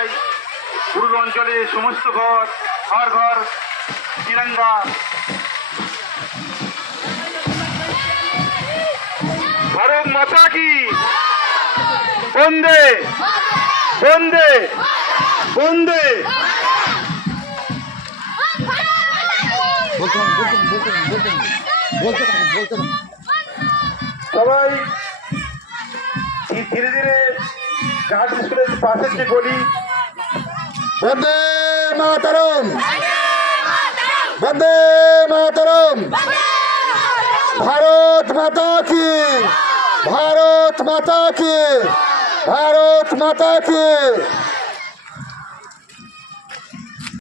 চাই পুরো অঞ্চলে সমস্ত ঘর ঘর ঘর তিরঙ্গা। ভারত মাতা কি বন্দে বন্দে বন্দে। সবাই ধীরে ধীরে গার্লস স্কুলের পাশের যে গলি। বন্দে মাতরম, বন্দে মাতরম, ভারত মাতা কি, ভারত মাতা কি, ভারত মাতা কি।